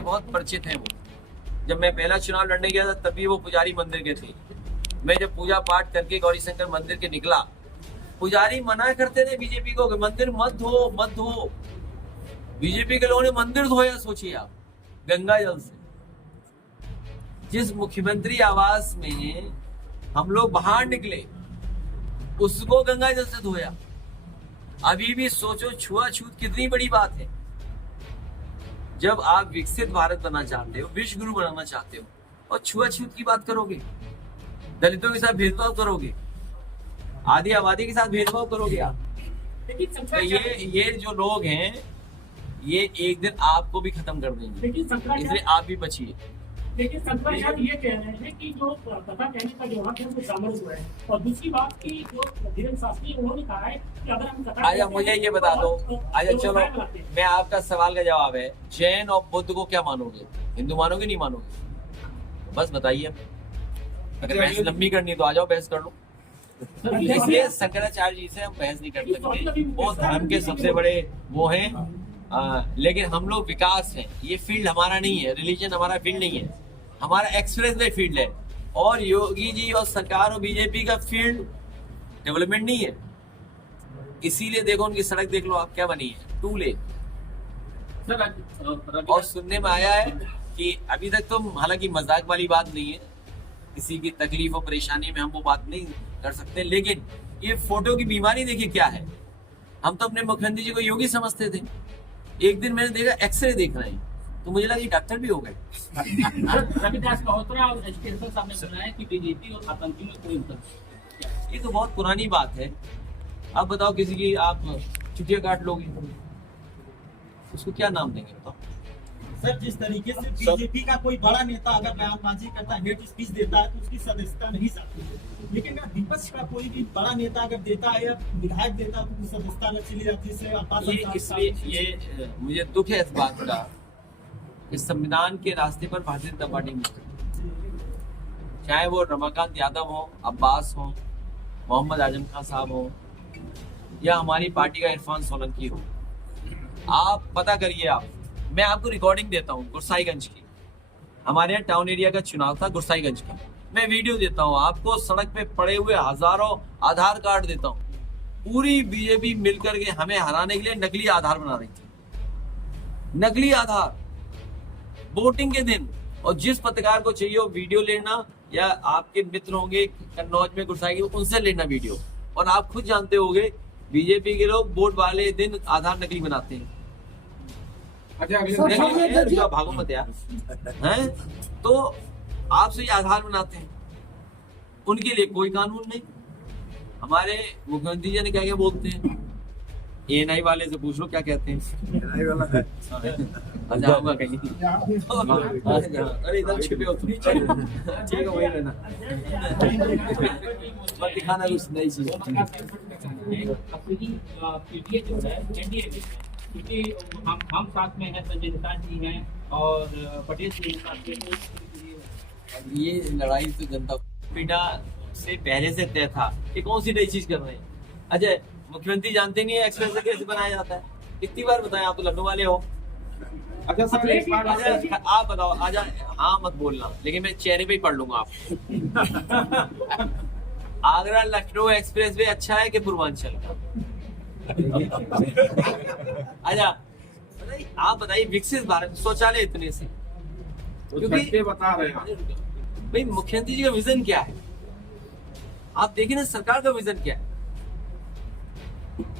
बहुत परिचित हैं वो। जब मैं पहला चुनाव लड़ने गया था तभी वो पुजारी मंदिर के थे। मैं जब पूजा पाठ करके गौरी शंकर मंदिर के निकला, पुजारी मना करते थे बीजेपी को कि मंदिर मत धो मत धो। बीजेपी के लोगों ने मंदिर धोया, सोचिए आप, गंगा जल से। जिस मुख्यमंत्री आवास में हम लोग बाहर निकले उसको गंगा जल से धोया। अभी भी सोचो छुआछूत कितनी बड़ी बात है। जब आप विकसित भारत बनना चाहते हो, विश्व गुरु बनाना चाहते हो, और छुआछूत की बात करोगे, दलितों के साथ भेदभाव करोगे, आदि आबादी के साथ भेदभाव करोगे आप, तो ये जो लोग हैं ये एक दिन आपको भी खत्म कर देंगे। इसलिए आप भी बचिए। लेकिन शंकराचार्य ये कह रहे हैं कि जो कथा कहने का जो हक है वो शामिल हुआ है। और दूसरी बात की जो धीरेन्द्र शास्त्री उन्होंने कहा है कि अगर हम कथा आजा मुझे ये बता दो, आजा चलो मैं आपका सवाल का जवाब है, जैन और बुद्ध को क्या मानोगे? हिंदू मानोगे नहीं मानोगे? बस बताइए। अगर बहस लंबी करनी तो आ जाओ बहस कर लो। इसलिए शंकराचार्य जी से हम बहस नहीं कर सकते। वो धर्म के सबसे बड़े वो हैं, लेकिन हम लोग विकास हैं। ये फील्ड हमारा नहीं है, रिलीजन हमारा फील्ड नहीं है, हमारा एक्सप्रेस वे फील्ड है। और योगी जी और सरकार और बीजेपी का फील्ड डेवलपमेंट नहीं है। इसीलिए देखो उनकी सड़क देख लो आप, क्या बनी है, 2 लेन। और सुनने में आया है कि अभी तक तो हालांकि मजाक वाली बात नहीं है, किसी की तकलीफ और परेशानी में हम वो बात नहीं कर सकते, लेकिन ये फोटो की बीमारी देखिए क्या है। हम तो अपने मुख्यमंत्री जी को योगी समझते थे, एक दिन मैंने देखा एक्सरे देख रहे हैं तो मुझे लगा ये डॉक्टर भी हो गए। रविदास मल्होत्रा और एजुकेशन साहब ने बताया कि बीजेपी और आतंकी में कोई अंतर नहीं। ये तो बहुत पुरानी बात है। अब बताओ किसी की आप चुटिया काट लोगे, उसको क्या नाम देंगे बताओ? सर जिस तरीके से बीजेपी का कोई बड़ा नेता अगर बयानबाजी करता है, हेट स्पीच देता है तो उसकी सदस्यता नहीं जाती है। लेकिन अगर विपक्ष का कोई भी बड़ा नेता अगर देता है या विधायक देता है तो उसकी सदस्यता अलग चली जाती है। इसलिए ये मुझे दुख है इस बात का, इस संविधान के रास्ते पर भारतीय जनता पार्टी में, चाहे वो रमाकांत यादव हो, अब्बास हो, मोहम्मद आजम खान साहब हो, या हमारी पार्टी का इरफान सोलंकी हो, आप पता करिए। मैं आपको रिकॉर्डिंग देता हूँ गुरसाईगंज की, हमारे यहाँ टाउन एरिया का चुनाव था गुरसाईगंज का, मैं वीडियो देता हूँ आपको, सड़क पे पड़े हुए हजारों आधार कार्ड देता हूँ। पूरी बीजेपी मिलकर के हमें हराने के लिए नकली आधार बना रही थी, नकली आधार वोटिंग के दिन। और जिस पत्रकार को चाहिए वो वीडियो लेना, या आपके मित्र होंगे कन्नौज में गुरसाई, उनसे लेना वीडियो। और आप खुद जानते होंगे बीजेपी के लोग वोट वाले दिन आधार नकली बनाते हैं। भागो मत यार, हैं? तो आपसे ये आधार बनाते हैं, उनके लिए कोई कानून नहीं। हमारे मुख्यमंत्री जी ने क्या क्या बोलते हैं, एएनआई वाले से पूछ लो क्या कहते हैं। जाऊंगा कहीं, अरे इधर छिपे हो तुम, ठीक है वही रहना, मत दिखाना कुछ नई चीज। क्योंकि हम साथ में हैं, संजय निषाद जी हैं और पटेल जी हैं। ये लड़ाई तो जनता पीड़ा से पहले से तय था कि कौन सी नई चीज कर रहे हैं। अजय, मुख्यमंत्री जानते नहीं है एक्सप्रेस से कैसे बनाया जाता है, कितनी बार बताएं, आप तो लखनऊ वाले हो। अगर सर एक बार आप बताओ, आजा, हाँ मत बोलना, लेकिन मैं चेहरे पे ही पढ़ लूंगा आप। आगरा लखनऊ एक्सप्रेस वे अच्छा है कि पूर्वांचल का? आजा आप बताइए, विकसित भारत शौचालय इतने से, क्योंकि बता रहे हैं भाई मुख्यमंत्री जी का विजन क्या है, आप देखिए ना सरकार का विजन क्या है।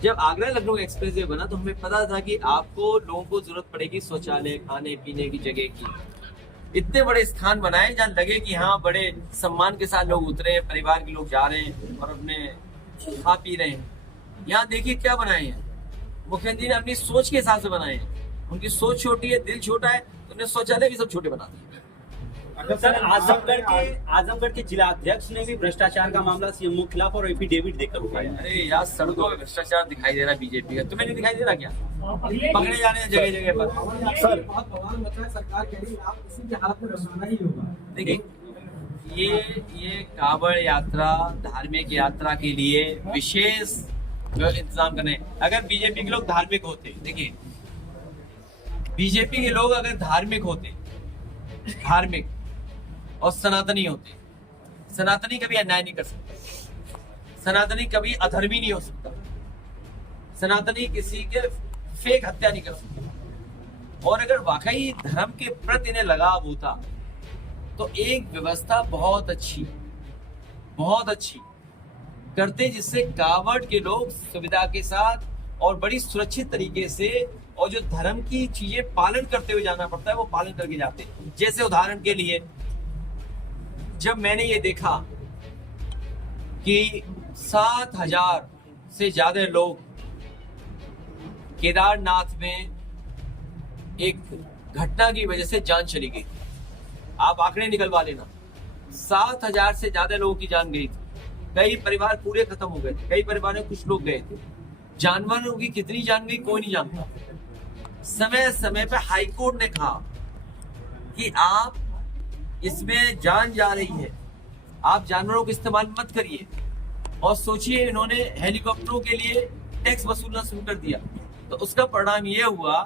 जब आगरा लखनऊ एक्सप्रेस वे बना तो हमें पता था कि आपको लोगों को जरूरत पड़ेगी शौचालय, खाने पीने की जगह की। इतने बड़े स्थान बनाए जहाँ लगे कि हाँ बड़े सम्मान के साथ लोग उतरे, परिवार के लोग जा रहे हैं और अपने खा पी रहे हैं। यहाँ देखिए क्या बनाए हैं, मुख्यमंत्री ने अपनी सोच के हिसाब से बनाए हैं। उनकी सोच छोटी है, दिल छोटा है, तो उन्हें शौचालय भी सब छोटे बना दिए। सर आजमगढ़ के जिला अध्यक्ष ने भी भ्रष्टाचार का मामला सीएम के खिलाफ और एफिडेविट देकर उठाया। अरे यार सड़कों में भ्रष्टाचार दिखाई दे रहा है बीजेपी का, तुम्हें नहीं दिखाई दे रहा क्या? पकड़े जाने हैं जगह जगह पर। सर सरकार कह रही है आप किसी की हालत में रसाना ही होगा। देखिए ये कांवड़ यात्रा, धार्मिक यात्रा के लिए विशेष इंतजाम करने। अगर बीजेपी के लोग धार्मिक होते, देखिए बीजेपी के लोग अगर धार्मिक होते, धार्मिक और सनातनी होते, सनातनी कभी अन्याय नहीं कर सकता, सनातनी कभी अधर्मी नहीं हो सकता, सनातनी किसी के फेक हत्या नहीं कर सकता। और अगर वाकई धर्म के प्रति इन्हें लगाव होता तो एक व्यवस्था बहुत अच्छी करते, जिससे कांवड़ के लोग सुविधा के साथ और बड़ी सुरक्षित तरीके से, और जो धर्म की चीजें पालन करते हुए जाना पड़ता है वो पालन करके जाते हैं। जैसे उदाहरण के लिए जब मैंने ये देखा कि 7,000 से ज्यादा लोग केदारनाथ में एक घटना की वजह से जान चली गई, आप आंकड़े निकलवा लेना, 7,000 से ज्यादा लोगों की जान गई थी। कई परिवार पूरे खत्म हो गए थे, कई परिवारों में कुछ लोग गए थे। जानवरों की कितनी जान गई कोई नहीं जानता। समय समय पे हाईकोर्ट ने कहा कि आप इसमें जान जा रही है, आप जानवरों को इस्तेमाल मत करिए। और सोचिए इन्होंने हेलीकॉप्टरों के लिए टैक्स वसूलना शुरू कर दिया, तो उसका परिणाम यह हुआ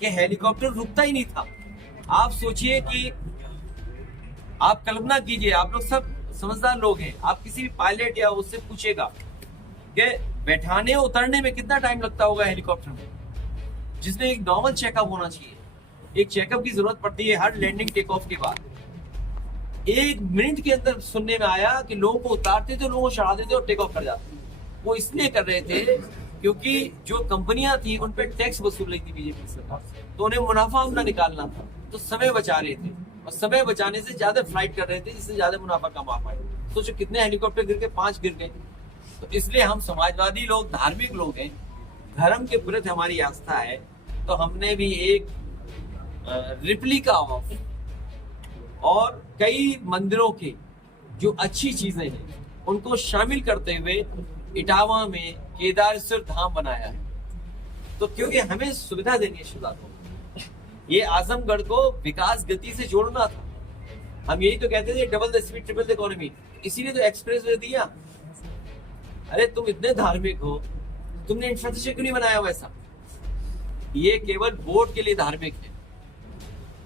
कि हेलीकॉप्टर रुकता ही नहीं था। आप सोचिए कि आप कल्पना कीजिए, आप लोग सब समझदार लोग हैं, आप किसी भी पायलट या उससे पूछेगा कि बैठाने उतरने में कितना टाइम लगता होगा हेलीकॉप्टर में, जिसमें एक नॉर्मल चेकअप होना चाहिए। एक चेकअप की जरूरत पड़ती है हर लैंडिंग टेक ऑफ के बाद। 1 मिनट के अंदर सुनने में आया कि लोगों को उतारते थे, लोगों को चढ़ा देते और टेक ऑफ कर जाते। वो इसलिए कर रहे थे क्योंकि जो कंपनियां थी उन पर टैक्स वसूल रही थी बीजेपी सरकार से, तो उन्हें मुनाफा उनका निकालना था, तो समय बचा रहे थे, और समय बचाने से ज्यादा फ्लाइट कर रहे थे जिससे ज्यादा मुनाफा कमा पाए। सोचो कितने हेलीकॉप्टर गिर के, 5 गिर गए। तो इसलिए हम समाजवादी लोग, धार्मिक लोग हैं, धर्म के प्रति हमारी आस्था है, तो हमने भी एक रिप्लिका ऑफ और कई मंदिरों के जो अच्छी चीजें हैं उनको शामिल करते हुए इटावा में केदारेश्वर धाम बनाया है। तो क्योंकि हमें सुविधा देनी है श्रद्धालुओं को, ये आजमगढ़ को विकास गति से जोड़ना था। हम यही तो कहते थे double the speed triple the economy, इसीलिए तो एक्सप्रेस वे दिया। अरे तुम इतने धार्मिक हो, तुमने इंफ्रास्ट्रक्चर क्यों नहीं बनाया वैसा? ये केवल वोट के लिए धार्मिक है,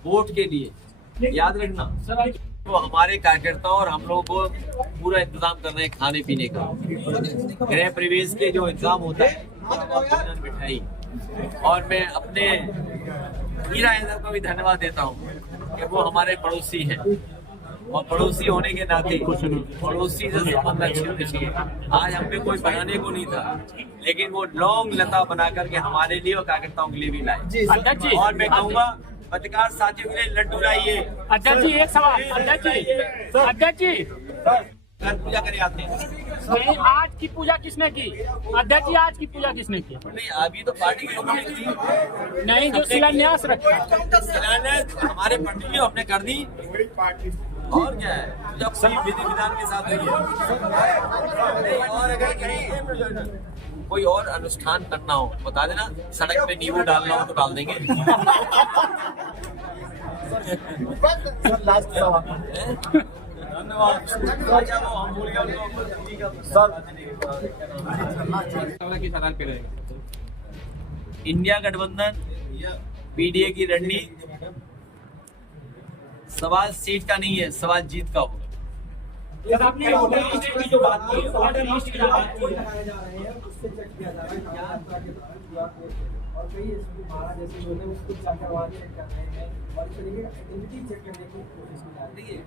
वोट के लिए, याद रखना। तो हमारे कार्यकर्ताओं और हम लोगों को पूरा इंतजाम कर रहे हैं खाने पीने का, गृह प्रवेश के जो इंतजाम होता है, मिठाई। और मैं अपने हीरा यादव को भी धन्यवाद देता हूँ कि वो हमारे पड़ोसी हैं, और पड़ोसी होने के नाते पड़ोसी से संबंध अच्छे होने चाहिए। आज हम पे कोई बनाने को नहीं था, लेकिन वो लौंग लता बना करके हमारे लिए और कार्यकर्ताओं के लिए भी लाए। और मैं कहूँगा पत्रकार साथियों के लिए लड्डू लाइए। अध्यक्ष जी एक सवाल, अध्यक्ष जी घर पूजा करे आते हैं। नहीं, आज की पूजा किसने की? अध्यक्ष जी आज की पूजा किसने की? नहीं, अभी तो पार्टी के लोगों ने की नहीं, जो शिलान्यास रखा, शिलान्यास हमारे पंडित हमने कर दी। और क्या है, जब सही विधि विधान के साथ हुई है। और अगर कोई और अनुष्ठान करना हो बता देना, सड़क पे नींबू डालना हो तो डाल देंगे। लास्ट सवाल इंडिया गठबंधन पीडीए की रणनीति सवाल सीट का नहीं है, सवाल जीत का होगा। सर आपने ऑर्डर लिस्ट की जो बात की, ऑर्डर लिस्ट की जो बात की लगाए जा रहे हैं, उससे चेक किया जा रहा है क्या आपका के और कई महाराज जैसे लोग हैं उसको जाकर वहाँ चेक कर रहे हैं और इस तरीके का आइडेंटिटी चेक करने की कोशिश की जा रही है।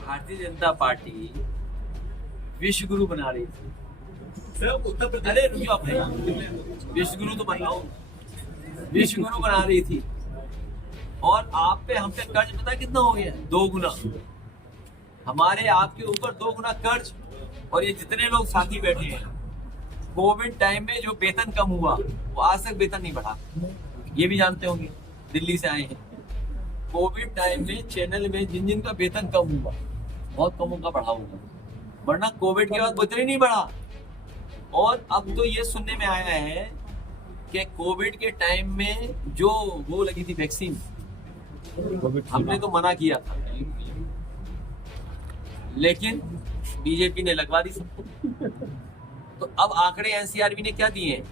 भारतीय जनता पार्टी विश्व गुरु बना रही थी। सर उत्तर प्रदेश, अरे रुको अपने, विश्व गुरु तो बनाओ, विश्व गुरु बना रही थी। और आप पे हम पे कर्ज पता कितना हो गया? 2 गुना। हमारे आपके ऊपर 2 गुना कर्ज। और ये जितने लोग साथी बैठे हैं, कोविड टाइम में जो वेतन कम हुआ वो आज तक वेतन नहीं बढ़ा, ये भी जानते होंगे, दिल्ली से आए हैं। कोविड टाइम में चैनल में जिन जिन का वेतन कम हुआ, बहुत कमों का बढ़ा होगा, वरना कोविड के बाद वेतन ही नहीं बढ़ा। और अब तो ये सुनने में आया है कि कोविड के टाइम में जो वो लगी थी वैक्सीन, हमने तो मना किया था, लेकिन बीजेपी ने लगवा दी सबको। तो अब आंकड़े एनसीआरबी ने क्या दिए हैं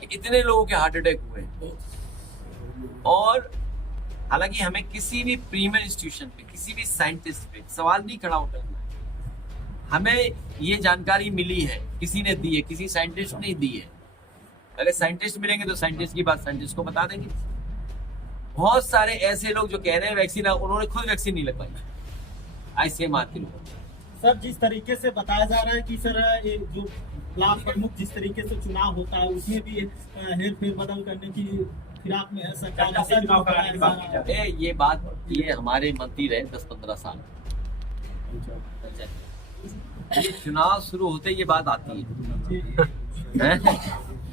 कि इतने लोगों के हार्ट अटैक हुए। और हालांकि हमें किसी भी प्रीमियर इंस्टीट्यूशन पे, किसी भी साइंटिस्ट पे सवाल नहीं खड़ा उठाना है। हमें ये जानकारी मिली है, किसी ने दी है, किसी साइंटिस्ट ने दी है। अगर साइंटिस्ट मिलेंगे तो साइंटिस्ट की बात साइंटिस्ट को बता देंगे। बहुत सारे ऐसे लोग जो कह रहे हैं वैक्सीन, उन्होंने खुद वैक्सीन नहीं लगवाई, आईसीएमआर के लोग। सर जिस तरीके से बताया जा रहा है कि सर ये जो ब्लॉक प्रमुख जिस तरीके से चुनाव होता है उसमें भी हेर फेर बदल करने की फिराक में है सरकार, ऐसा भी बताया जा रहा है। ये बात, ये हमारे मंत्री रहे 10-15 साल, चुनाव शुरू होते ये बात आती है।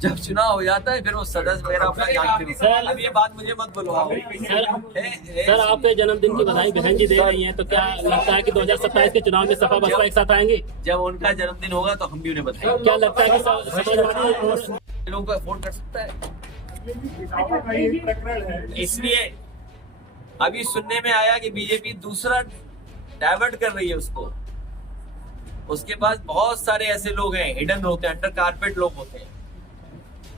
जब चुनाव हो जाता है फिर वो सदस्य वगैरह अपना जानते हैं। अब ये बात मुझे मत बोलो। सर आपके जन्मदिन की बधाई बहन जी दे रही हैं, तो क्या लगता है कि 2027 के चुनाव में सपा बसपा एक साथ आएंगे? जब उनका जन्मदिन होगा तो हम भी उन्हें बताएंगे। क्या लगता है कि समाजवादी लोगों को अफोर्ड कर सकता है, इसलिए अभी सुनने में आया कि बीजेपी दूसरा डाइवर्ट कर रही है उसको। उसके पास बहुत सारे ऐसे लोग हैं, हिडन होते हैं, अंडर कारपेट लोग होते हैं।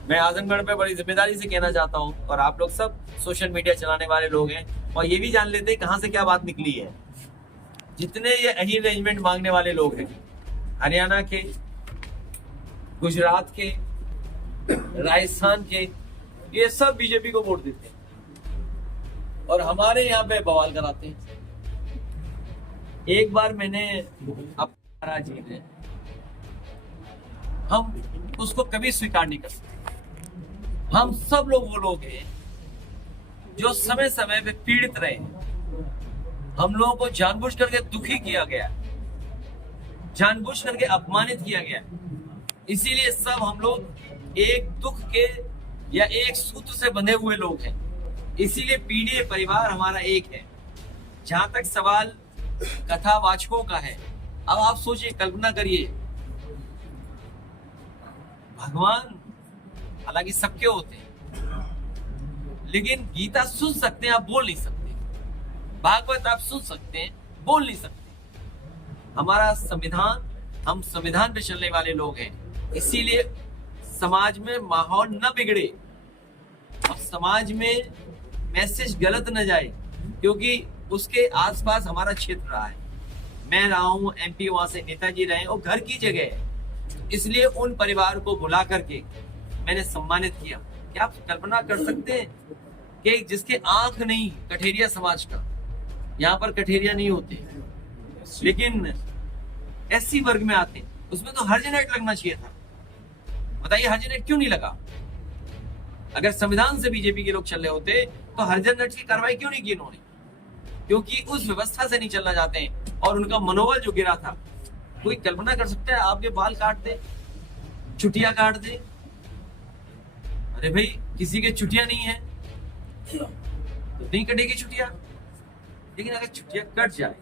मैं आजमगढ़ पे बड़ी जिम्मेदारी से कहना चाहता हूँ, और आप लोग सब सोशल मीडिया चलाने वाले लोग हैं और ये भी जान लेते हैं कहाँ से क्या बात निकली है। जितने ये अहीन अरेंजमेंट मांगने वाले लोग हैं, हरियाणा के, गुजरात के, राजस्थान के, ये सब बीजेपी को वोट देते हैं और हमारे यहाँ पे बवाल कराते हैं। एक बार मैंने अपना जीत है, हम उसको कभी स्वीकार नहीं कर सकते। हम सब लोग वो लोग हैं जो समय समय पे पीड़ित रहे हैं। हम लोगों को जानबूझ करके दुखी किया गया, जानबूझ करके अपमानित किया गया। इसीलिए सब हम लोग एक दुख के या एक सूत्र से बंधे हुए लोग हैं। इसीलिए पीढ़ी परिवार हमारा एक है। जहां तक सवाल कथावाचकों का है, अब आप सोचिए, कल्पना करिए, भगवान हालांकि सबके होते हैं, लेकिन गीता सुन सकते हैं, आप बोल नहीं सकते। भागवत आप सुन सकते हैं, बोल नहीं सकते। हमारा संविधान, हम संविधान पे चलने वाले लोग हैं। इसीलिए समाज में माहौल न बिगड़े और समाज में मैसेज गलत न जाए, क्योंकि उसके आसपास हमारा क्षेत्र रहा है। मैं रहा हूँ, एमपी वहां से नेताजी रहे, और घर की जगह है। इसलिए उन परिवार को बुला करके मैंने सम्मानित किया। क्या आप कल्पना कर सकते हैं कि जिसके आंख नहीं, कठेरिया समाज का, यहाँ पर कठेरिया नहीं होते, लेकिन एससी वर्ग में आते हैं, उसमें तो हर्जनेट लगना चाहिए था। बताइए हर्जनेट क्यों नहीं लगा? अगर संविधान से बीजेपी के लोग चल रहे होते तो हर्जनेट की कार्रवाई क्यों नहीं की इन्होंने? क्योंकि उस व्यवस्था से नहीं चलना चाहते हैं और उनका मनोबल जो गिरा था। कोई कल्पना कर सकता है आपके बाल काट दे, छुट्टियां काट दे? अरे भाई, किसी के छुट्टियां नहीं है तो नहीं कटेगी छुट्टियां। लेकिन अगर छुट्टियां कट जाए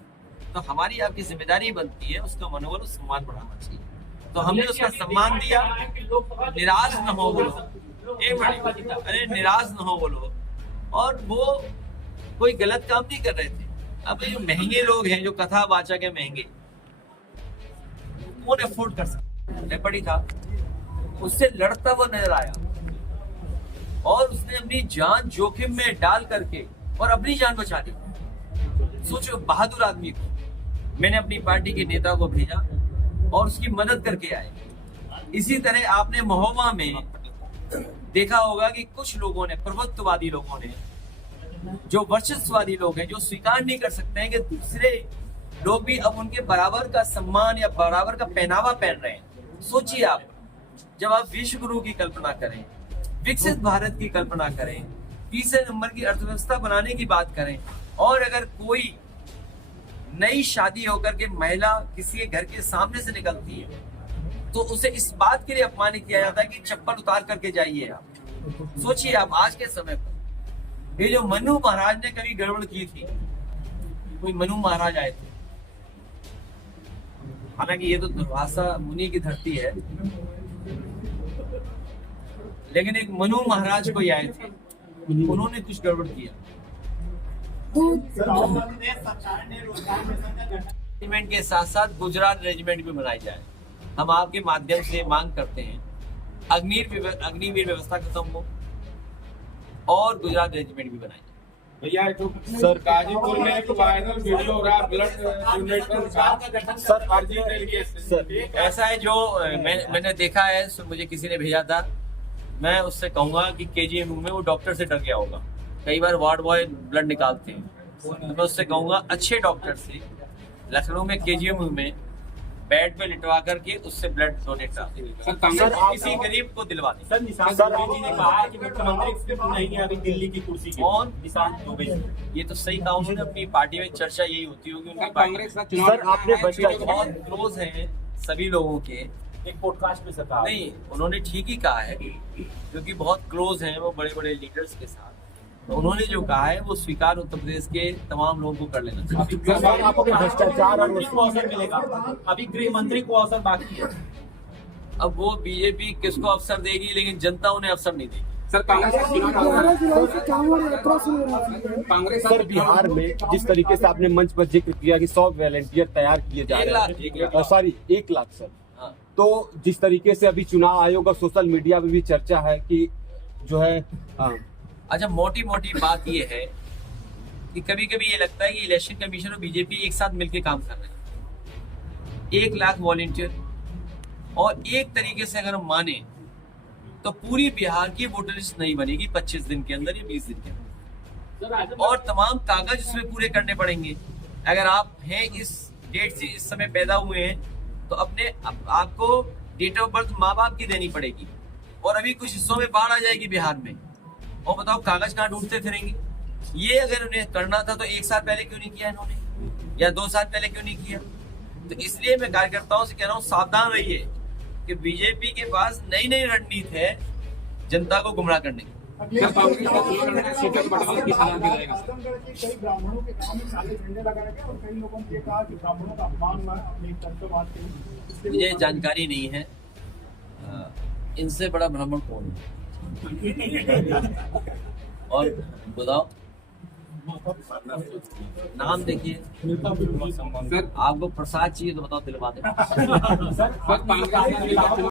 तो हमारी आपकी जिम्मेदारी बनती है उसका मनोबल और सम्मान बढ़ाना चाहिए। तो हमने उसका सम्मान दिया। निराश न हो बोलो, अरे निराश न हो बोलो। और वो कोई गलत काम नहीं कर रहे थे। अब ये महंगे लोग हैं, जो कथावाचक है महंगे, कौन अफोर्ड कर सकता? पड़ी था, उससे लड़ता हुआ नजर आया और उसने अपनी जान जोखिम में डाल करके और अपनी जान बचा ली। सोचो, बहादुर आदमी को मैंने अपनी पार्टी के नेता को भेजा और उसकी मदद करके आए। इसी तरह आपने महोबा में देखा होगा कि कुछ लोगों ने, प्रभुत्ववादी लोगों ने, जो वर्चस्ववादी लोग हैं, जो स्वीकार नहीं कर सकते हैं कि दूसरे लोग भी अब उनके बराबर का सम्मान या बराबर का पहनावा पहन रहे हैं। सोचिए आप, जब आप विश्व गुरु की कल्पना करें, विकसित भारत की कल्पना करें, तीसरे नंबर की अर्थव्यवस्था बनाने की बात करें, और अगर कोई नई शादी होकर के महिला किसी के घर के सामने से निकलती है तो उसे इस बात के लिए अपमानित किया जाता है कि चप्पल उतार करके जाइए आप। सोचिए आप, आज के समय पर ये जो मनु महाराज ने कभी गड़बड़ की थी, कोई मनु महाराज आए थे, हालांकि ये तो दुर्वासा मुनि की धरती है, लेकिन एक मनु महाराज को आए थे, उन्होंने कुछ गड़बड़ किया। रेजिमेंट के साथ साथ गुजरात रेजिमेंट भी बनाई जाए। हम आपके माध्यम से मांग करते हैं अग्निवीर व्यवस्था खत्म हो और गुजरात रेजिमेंट भी बनाएंगे। भैया तो सर गाजीपुर में एक वायरल वीडियो हो रहा है ब्लड डोनेशन का सर फर्जी तरीके से। ऐसा है जो मैंने देखा है, मुझे किसी ने भेजा था। मैं उससे कहूंगा कि केजीएम में वो डॉक्टर से डर गया होगा। कई बार वार्ड बॉय ब्लड निकालते हैं, तो मैं उससे कहूंगा अच्छे डॉक्टर से लखनऊ में केजीएम में बेड पे लिटवा करके उससे ब्लड डोनेट सर, किसी गरीब को दिलवा दें। सर निशांत दुबे जी ने कहा है कि मुख्यमंत्री नहीं है अभी दिल्ली की कुर्सी की। कौन? निशांत दुबे जी। ये तो सही कहा उन्होंने, अपनी पार्टी में चर्चा यही होती होगी उनकी कांग्रेस का पार्टी चुनाव सर, आपने में बहुत क्लोज हैं सभी लोगों के। एक पॉडकास्ट में सरकार नहीं, उन्होंने ठीक ही कहा है क्योंकि बहुत क्लोज हैं वो बड़े बड़े लीडर्स के साथ। तो उन्होंने जो कहा है वो स्वीकार उत्तर प्रदेश के तमाम लोगों को कर लेना चाहिए। आपको भ्रष्टाचार और को अवसर मिलेगा, अभी गृह मंत्री को अवसर बाकी है। अब वो बीजेपी किसको अवसर देगी, लेकिन जनता उन्हें अवसर नहीं देगी। सर कांग्रेस सर बिहार में जिस तरीके से आपने मंच पर जिक्र किया कि 100 वॉलंटियर तैयार किए जा रहे हैं, सॉरी 1 लाख सर, हाँ। तो जिस तरीके से अभी चुनाव आयोग और सोशल मीडिया में भी चर्चा है कि जो है अच्छा, मोटी मोटी बात ये है कि कभी कभी ये लगता है कि इलेक्शन कमीशन और बीजेपी एक साथ मिलकर काम कर रहे हैं। 1 लाख वॉलंटियर और एक तरीके से अगर हम माने तो पूरी बिहार की वोटर लिस्ट नहीं बनेगी 25 दिन के अंदर या 20 दिन के अंदर, और तमाम कागज उसमें पूरे करने पड़ेंगे। अगर आप हैं इस डेट से इस समय पैदा हुए हैं तो अपने आपको डेट ऑफ बर्थ माँ बाप की देनी पड़ेगी, और अभी कुछ हिस्सों में बाढ़ आ जाएगी बिहार में, और बताओ कागज कहाँ ढूंढते फिरेंगे। ये अगर उन्हें करना था तो 1 साल पहले क्यों नहीं किया इन्होंने, या 2 साल पहले क्यों नहीं किया। तो इसलिए मैं कार्यकर्ताओं से कह रहा हूँ, सावधान रहिए कि बीजेपी के पास नई नई रणनीति है जनता को गुमराह करने की। कांग्रेस का सीटें बंटवारे की सलाह दी जाएगी। आजमगढ़ के कई ब्राह्मणों के गांव में काले झंडे लगाए गए और कई लोगों ने ये कहा कि ब्राह्मणों का अपमान हुआ है अपने तंत्रवाद के लिए। मुझे जानकारी नहीं है, इनसे बड़ा ब्राह्मण कौन है। और बताओ नाम देखिए, सर आपको प्रसाद चाहिए तो बताओ दिलवा दे। कांग्रेस